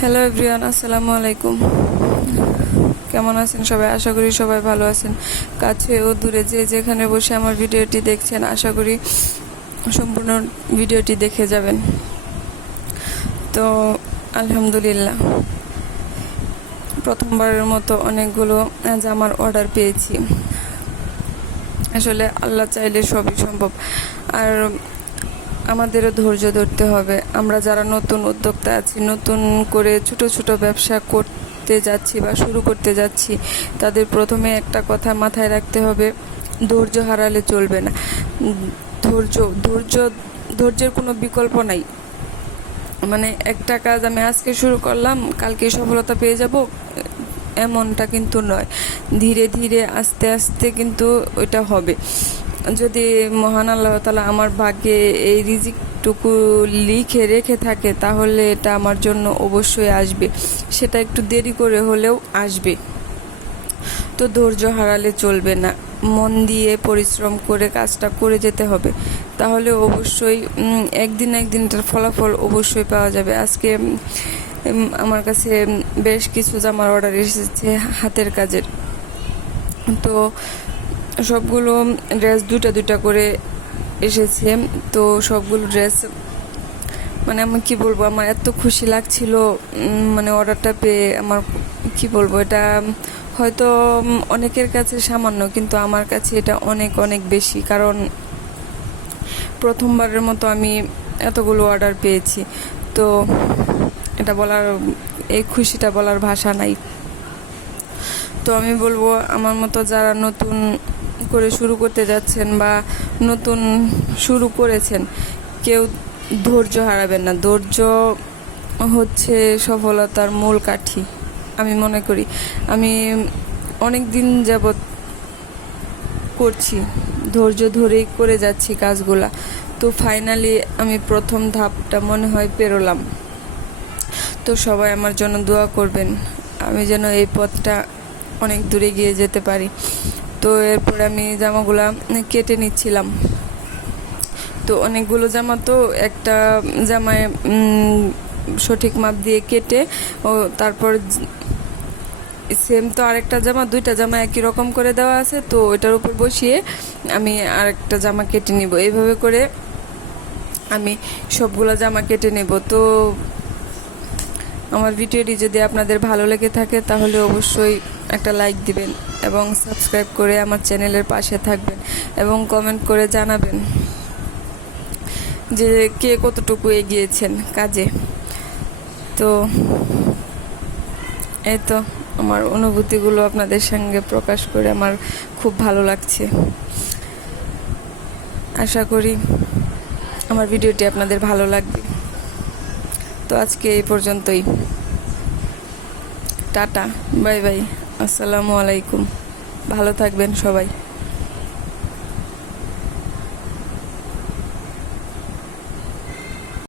Hello everyone, আসসালামু আলাইকুম। কেমন আছেন সবাই? আশা করি সবাই ভালো আছেন। কাছে ও দূরে যে যেখানে বসে আমার ভিডিওটি দেখছেন, আশা করি সম্পূর্ণ ভিডিওটি দেখে যাবেন। তো আলহামদুলিল্লাহ, প্রথমবারের মতো অনেকগুলো জামার অর্ডার পেয়েছি। আসলে আল্লাহ চাইলে সবই সম্ভব, আর আমাদেরও ধৈর্য ধরতে হবে। আমরা যারা নতুন উদ্যোক্তা আছি, নতুন করে ছোট ছোট ব্যবসা করতে যাচ্ছি বা শুরু করতে যাচ্ছি, তাদের প্রথমে একটা কথা মাথায় রাখতে হবে, ধৈর্য হারালে চলবে না। ধৈর্যের কোনো বিকল্প নাই। মানে একটা কাজ আমি আজকে শুরু করলাম, কালকে সফলতা পেয়ে যাব, এমনটা কিন্তু নয়। ধীরে ধীরে আস্তে আস্তে কিন্তু ওইটা হবে। যদি মহান আল্লাহ তাআলা আমার ভাগ্যে এই রিজিকটুকু লিখে রেখে থাকে, তাহলে এটা আমার জন্য অবশ্যই আসবে। সেটা একটু দেরি করে হলেও আসবে। তো ধৈর্য হারালে চলবে না, মন দিয়ে পরিশ্রম করে কাজটা করে যেতে হবে। তাহলে অবশ্যই একদিন এটার ফলাফল অবশ্যই পাওয়া যাবে। আজকে আমার কাছে বেশ কিছু জামার অর্ডার এসেছে হাতের কাজের। তো সবগুলো ড্রেস দুটা করে এসেছে। তো সবগুলো ড্রেস মানে আমি কি বলবো, আমার এত খুশি লাগছিল মানে অর্ডারটা পেয়ে। আমার কি বলবো, এটা হয়তো অনেকের কাছে সামান্য, কিন্তু আমার কাছে এটা অনেক অনেক বেশি। কারণ প্রথমবারের মতো আমি এতগুলো অর্ডার পেয়েছি। তো এটা এই খুশিটা বলার ভাষা নাই। তো আমি বলবো, আমার মতো যারা নতুন করে শুরু করতে যাচ্ছেন বা নতুন শুরু করেছেন, কেউ ধৈর্য হারাবেন না। ধৈর্য হচ্ছে সফলতার মূল কাঠি আমি মনে করি। আমি অনেক দিন যাবৎ করছি, ধৈর্য ধরেই করে যাচ্ছি কাজগুলা। তো ফাইনালি আমি প্রথম ধাপটা মনে হয় পেরোলাম। তো সবাই আমার জন্য দোয়া করবেন, আমি যেন এই পথটা অনেক দূরে গিয়ে যেতে পারি। তো এরপরে আমি জামাগুলা কেটে নিচ্ছিলাম। তো অনেকগুলো জামা, তো একটা জামায় সঠিক মাপ দিয়ে কেটে ও তারপর সেম তো আরেকটা জামা, দুইটা জামা একই রকম করে দেওয়া আছে, তো ওইটার উপর বসিয়ে আমি আরেকটা জামা কেটে নিব। এইভাবে করে আমি সবগুলো জামা কেটে নেব। তো আমার ভিডিওটি যদি আপনাদের ভালো লেগে থাকে, তাহলে অবশ্যই একটা লাইক দিবেন এবং সাবস্ক্রাইব করে আমার চ্যানেলের পাশে থাকবেন এবং কমেন্ট করে জানাবেন যে কে কতটুকু এগিয়েছেন কাজে। তো এই তো আমার অনুভূতিগুলো আপনাদের সঙ্গে প্রকাশ করে আমার খুব ভালো লাগছে। আশা করি আমার ভিডিওটি আপনাদের ভালো লাগবে। তো আজকে এই পর্যন্তই। টাটা, বাই বাই, আসসালামু আলাইকুম। ভালো থাকবেন সবাই।